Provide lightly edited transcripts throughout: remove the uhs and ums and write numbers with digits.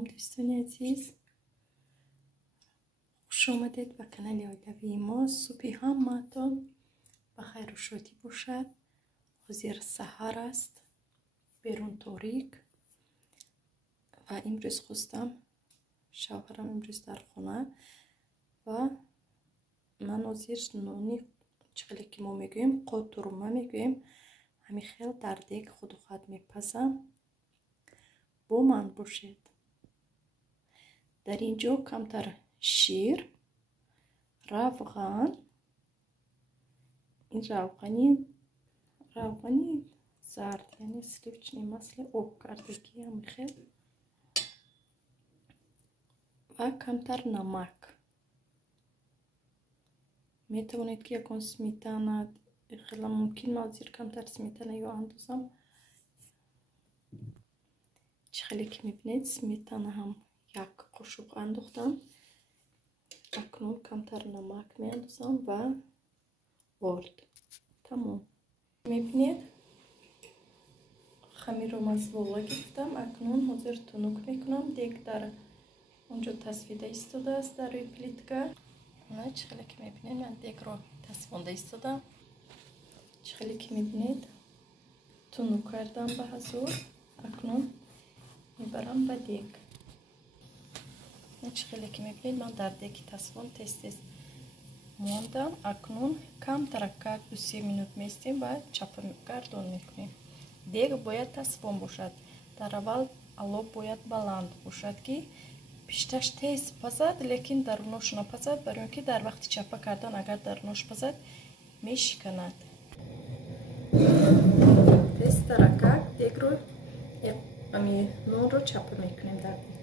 салом дӯстони азиз, хуш омадед ба канали оилавии мо. субҳи ҳамаатон ба хайру шодӣ бошад. ҳозир саҳар аст, берун торик ва имрӯз хостам, шавҳарам имрӯз дар хона ва ман ҳозир нони чӣ хеле ки мо мегӯем қотурма мегӯем, ҳамин хел дар дег худухат мепазам. бо ман бошед. дар ин ҷо камтар шир, равған, ин равғани зард, яъне сливочное масло об кардагӣ, ҳамин хел, ва камтар намак. метавонед ки ягон сметана, хеле мумкин ман ҳозир камтар сметана ё андозам. чӣ хеле ки мебинед, сметана ҳам як қошуқ андохтам. акнун камтар намак меандозам ва орд. тамом. мебинед хамирро аз вола гирифтам. акнун ҳозир тунук мекунам. дег дар онҷо тасвида истодааст дар рӯи плитка. чӣ хеле ки мебинед, ман дегро тасбонда истодам. чӣ хеле ки мебинед, тунук кардам ба ҳазур. акнун мебарам ба дег. чӣ хеле ки мебинед, ман дар деги тасбон тез мондам. акнун камтаракак 2-3 минут меистем ва чапа гардон мекунем. дег бояд тасбон бошад. дар аввал алоб бояд баланд бошад ки пишташ тез пазад, лекин дарунош напазад, барои он ки дар вақти чапа кардан агар дарунош пазад мешиканад. тез таракак дегро, нонро чапа мекунем дар дег.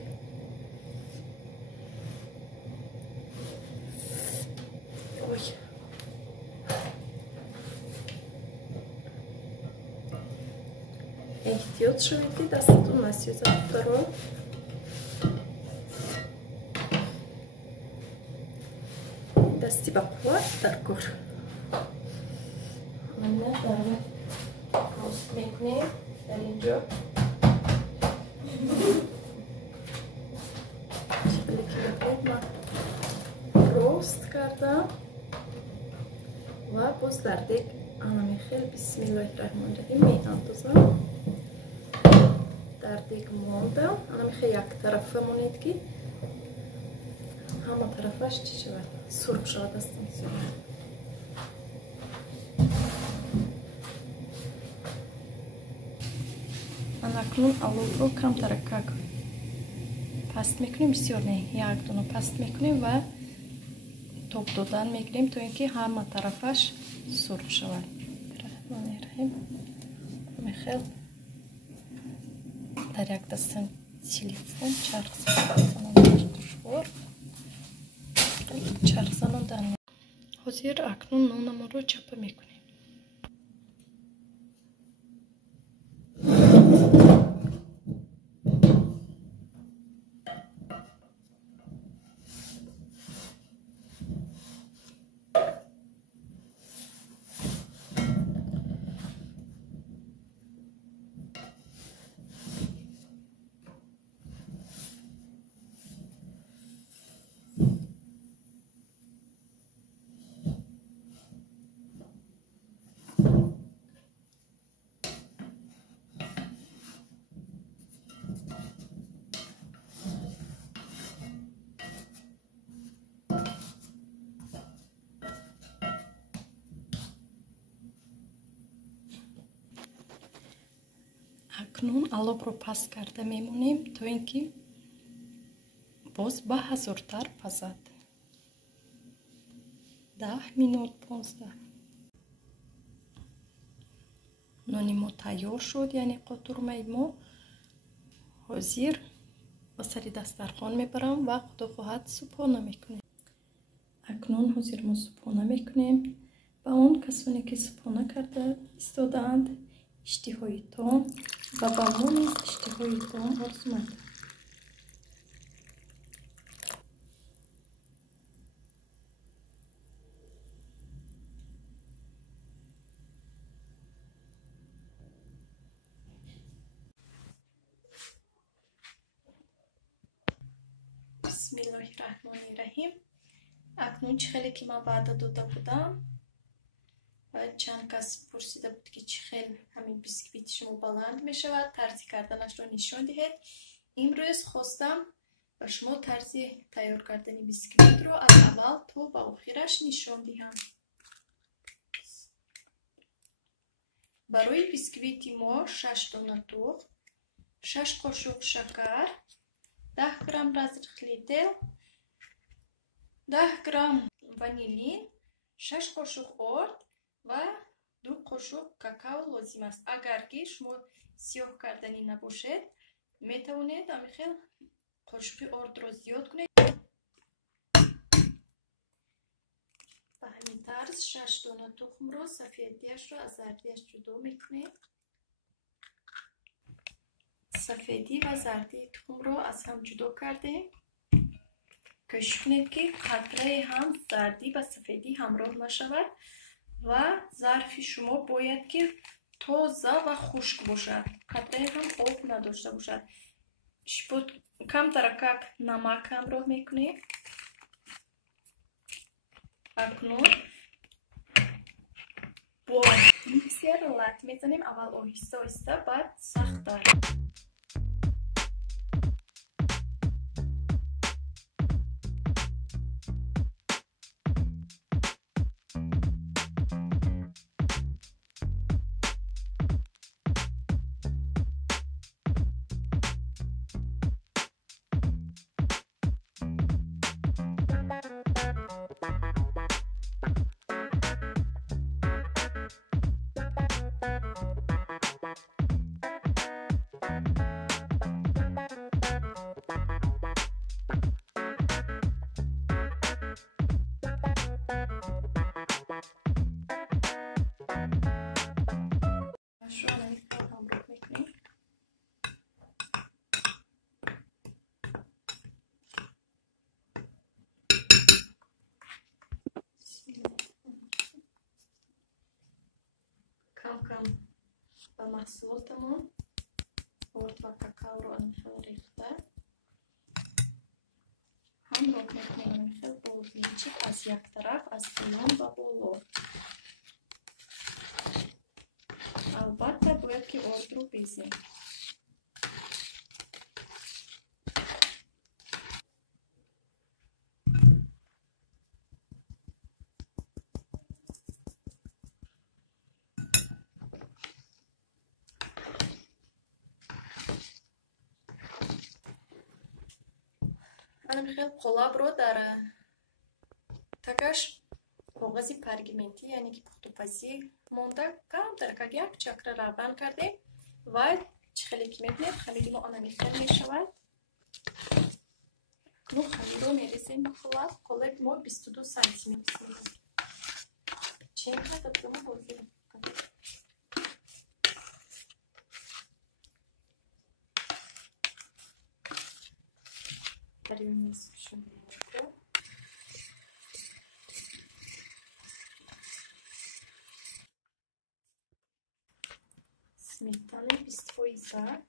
эҳтиёт шавед ки дастатон насӯзад. баро дасти ба қувват дар кор. мана дар рост мекунем дар ин ҷо. рост кардам ва боз дар дег анами хел бисмиллаҳи раҳмони раҳим меандозам. дар дег мондам. анами хел як тарафа монед ки ҳама тарафаш чӣ шавад, сурх шавад. астан ман акнун аловро камтаракак паст мекунем, бисёр не, як дона паст мекунем ва тоб додан мегирем то ин ки ҳама тарафаш сурх шавад. раҳмонирраҳим. мехел дар як дастам телефон чарх душвор чарх занондан. ҳозир акнун нонамонро чапа мекунем. акнун алобро паст карда мемонем то ин ки боз ба ҳазуртар пазад. 10 минут 15. нони мо тайёр шуд, яъне қотурмаи мо. ҳозир ба сари дастархон мебарам ва худо хоҳад субҳона мекунем. акнун ҳозир мо субҳона мекунем. ба он касоне ки субҳона карда истодаанд, иштиҳоитон ва ба мо низ иштиҳоитон орзуманд. Бисмиллаҳир-раҳмонир-раҳим. Акнун чӣ хеле ки ман ваъда дода будам. Чанд кас пурсида буд ки чӣ хел ҳамин бисквити шумо баланд мешавад, тарзи карданашро нишон диҳед. Имрӯз хостам ба шумо тарзи тайёр кардани бисквитро аз аввал то ба охираш нишон диҳам. Барои бисквити мо 6 дона туғ, 6 қошуқ шакар, 10 грамм разрихли тел, 10 грамм ванилин, 6 қошуқ орд ва 2 қошуқ какао лозим аст. Агар ки шумо сиёҳ карданӣ набошед, метавонед амихел қошуқи ордро зиёд кунед. Ба ҳамин тарз 6 дона тухмро, сафедиашро аз зардиаш ҷудо мекунед. сафедӣ ва зардии тухмро аз ҳам ҷудо кардем. кӯшиш кунед ки қатрае ҳам зардӣ ва сафедӣ ҳамроҳ нашавад ва зарфи шумо бояд ки тоза ва хушк бошад. қатрае ҳам об надошта бошад. камтаракак намак ҳамроҳ мекунем. акнун бо миксер лат мезанем. аввал оҳиста оҳиста, баъд сахтар. кам ба маҳсулотамон орд ва какаоро анхел рехта ҳамроҳ мекунем. анхел бо винчик аз як тараф, аз паён ба боло. албатта бояд ки ордро безем. анамихел қолабро дар такаш коғази паргименти, яъне ки пухтупазӣ монда, камтаракак як чакра равған кардем ва чӣ хеле ки мебинед хамиди мо анамихел мешавад. ну хамиро мерезем ба қолаб. қолаби мо 22 сантиметр. ченка дадама бозӣ сметана 20%.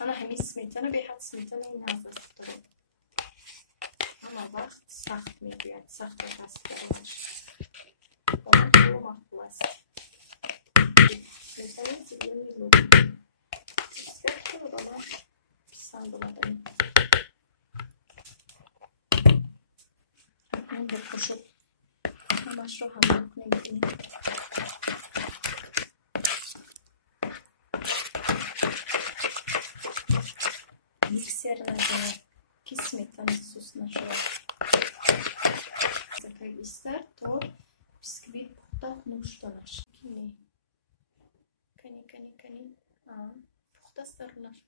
ана ҳамин сметана беҳад сметанаи наз аст дорад. ҳама вақт сахт мегӯяд, сахт даст карданаш. бо мақбул аст. сметанаи зелени лук. бисёр хеле ба ман писанд омадани. акнун бо қошуқ ҳамашро ҳамроҳ мекунем. миксер назанем ки сметана сус нашавад. закай бистар то бисквит пухта хунукшуда нашавад. кани пухтаст дарунаш.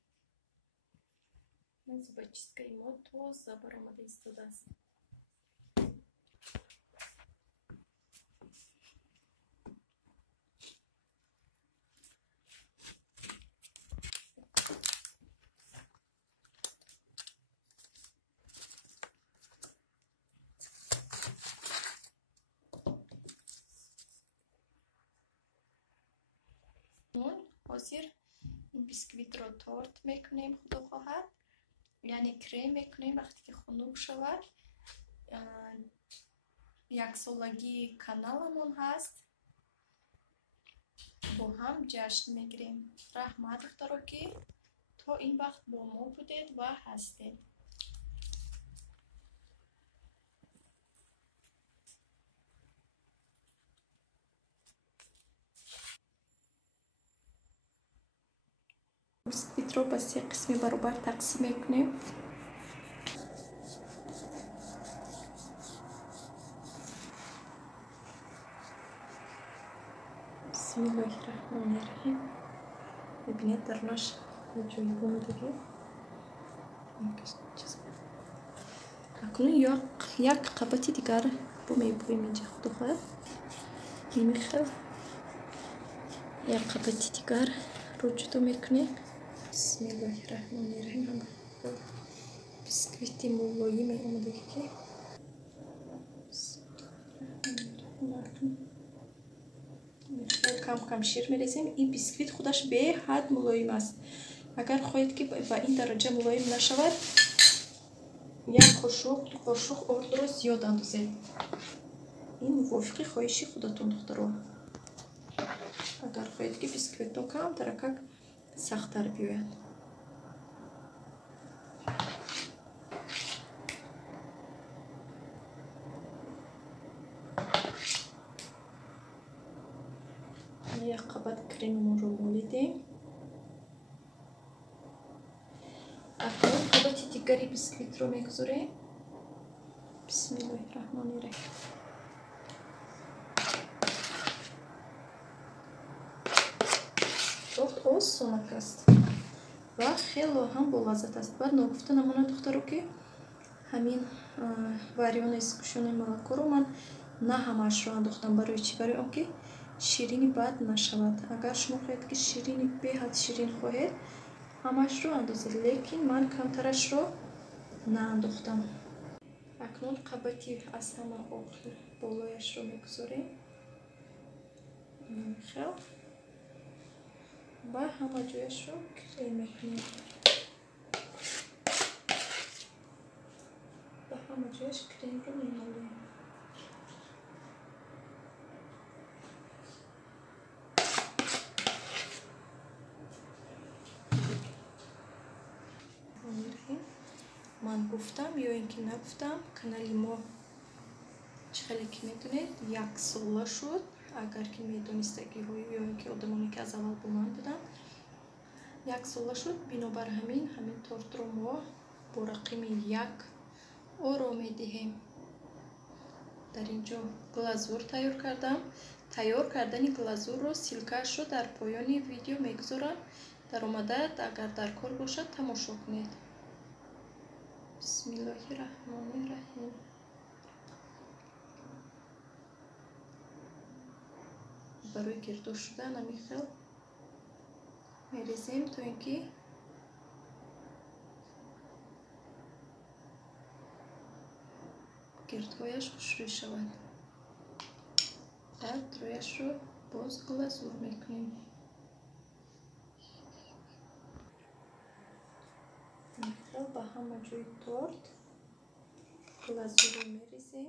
зубочисткаи мо тоза баромада истодааст. ҳозир ин бисквитро торт мекунем. худо хоҳад یعنی کرم میکنیم وقتی که خنک شود. یک سالگی کانالمون هست، با هم جشن میگیریم. رحمت دکتر که تا این وقت با ما بودید و هستید. بیسکویت رو به 3 قسم برابر تقسیم میکنیم. بسم الله الرحمن الرحیم. ببینید درنش جایی بوده. اکنون یک قبطی دیگر رو میبریم اینجا خود خواهد میخواد. یک قبطی دیگر رو جدا میکنیم. بسم الله الرحمن الرحیم. بیسکویتی مولایی اومده که کم کم شیر میریزیم. این بیسکویت خودش به حد ملایم است. اگر خواهید که به این درجه ملایم نشود، یک قاشق آرد رو زیاد اندازید. این موافق خواهشی خودتون دختران. اگر خواهید که بیسکویتتون کم ترکک سخت‌تر بیاید. یک قبط کریممون رو مولیدیم. اکنون قبط دیگری بیسکویت رو میگذاریم. بسم الله الرحمن الرحیم. ساخت آسان است و خیلی هم با لذت است. بعد نگفته نمونه دخترو که همین وریان اسکوشون ملکو رو من نه همش رو انداختم. برای چی؟ برای آنکه شیرینی بد نشود. اگر شما خواهید که شیرینی به حد شیرین خواهید، همش رو اندازید، لیکن من کمترش رو نه انداختم. اکنون قبطی از همه آخر بالایش رو میگذاریم. خیلی و همه جایش رو کریم میکنیم. و همه جایش کریم رو میمالیم. من گفتم یا اینکه نگفتم، کانال ما چخیلی که میدونید 1 ساله شد. اگر که میدونستگی های یا اینکه آدمانی که از اول با من بودن 1 ساله شد. بنابر همین تورت رو ما با رقم 1 رو میدهیم. در اینجا گلازور تیار کردم. تیار کردن گلازور رو سیلکش رو در پایان ویدیو میگذارم. در آمده اگر در کار باشد تماشا کنید. بسم الله الرحمن الرحیم. برای گردو شدن همیخیل میریزیم تا اینکه گردهایش خوشروی شود. بعد رویش رو باز گلازور میکنیم. میخیل با همه جای تورت گلازور رو میریزیم.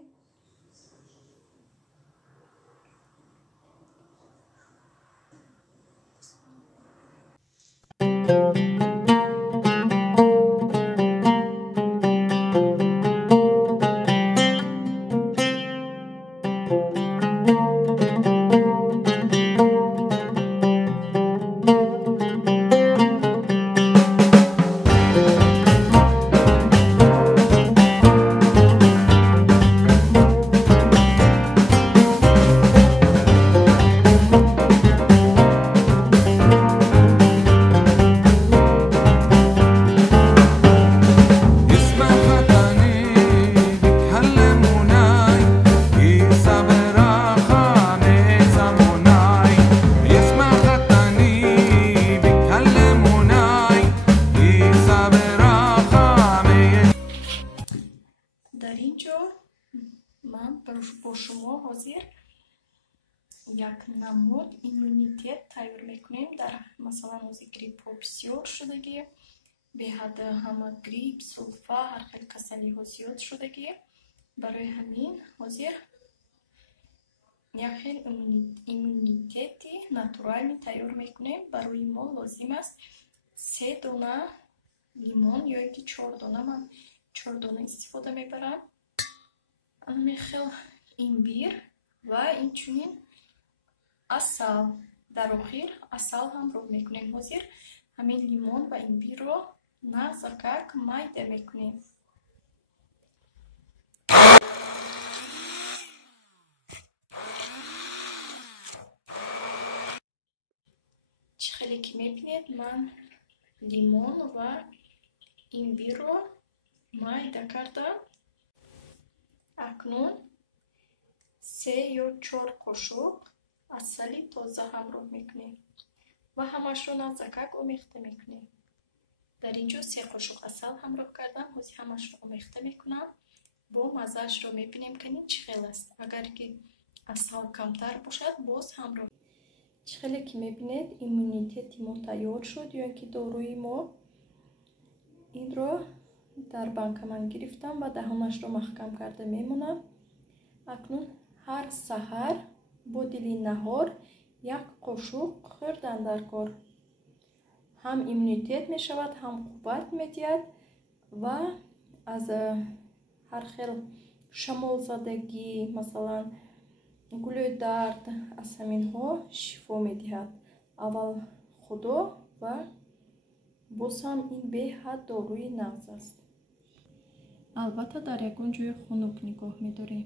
در اینجا من با شما حاضر یک نمود ایمونیته تیار میکنیم. در مثلا از گریپ ها بسیار شدگی беҳад ҳама грипп, сулфа, ҳар хел касалиҳо зиёд шудагӣ. Барои ҳамин ҳозир як хел иммунитети натуралӣ тайёр мекунем. Барои мо лозим аст 3 дона лимон ё ки 4 дона, ман 4 дона истифода мебарам. Мехел имбир ва инчунин асал. Дар охир асал ҳамроҳ мекунем. ҳозир ҳамин лимон ва имбирро нағзакак майда мекунем. чӣ хеле ки мебинед, ман лимон ва имбирро майда кардам. акнун 3 ё 4 қошуқ асали тоза ҳамроҳ мекунем ва ҳамашро нағзакак омехта мекунем. дар ин ҷо 3 қошуқ асал ҳамроҳ кардам. ҳозир ҳамашро омехта мекунам. бо маззаашро мебинем ки чӣ хел аст. агар ки асал камтар бошад, боз ҳамроҳ. чӣ хеле ки мебинед, иммунитети мо тайёр шуд, ё ки доруи мо. инро дар банка ман гирифтам ва даҳонашро маҳкам карда мемонам. акнун ҳар саҳар бо дили наҳор 1 қошуқ хӯрдан дар кор ҳам иммунитет мешавад, ҳам қувват медиҳад ва аз ҳар хел шамолзадагӣ, масалан гулӯдард, аз ҳаминҳо шифо медиҳад. аввал худо ва боз ҳам ин беҳад доруи нағз аст. албатта дар ягон ҷои хунук нигоҳ медорем.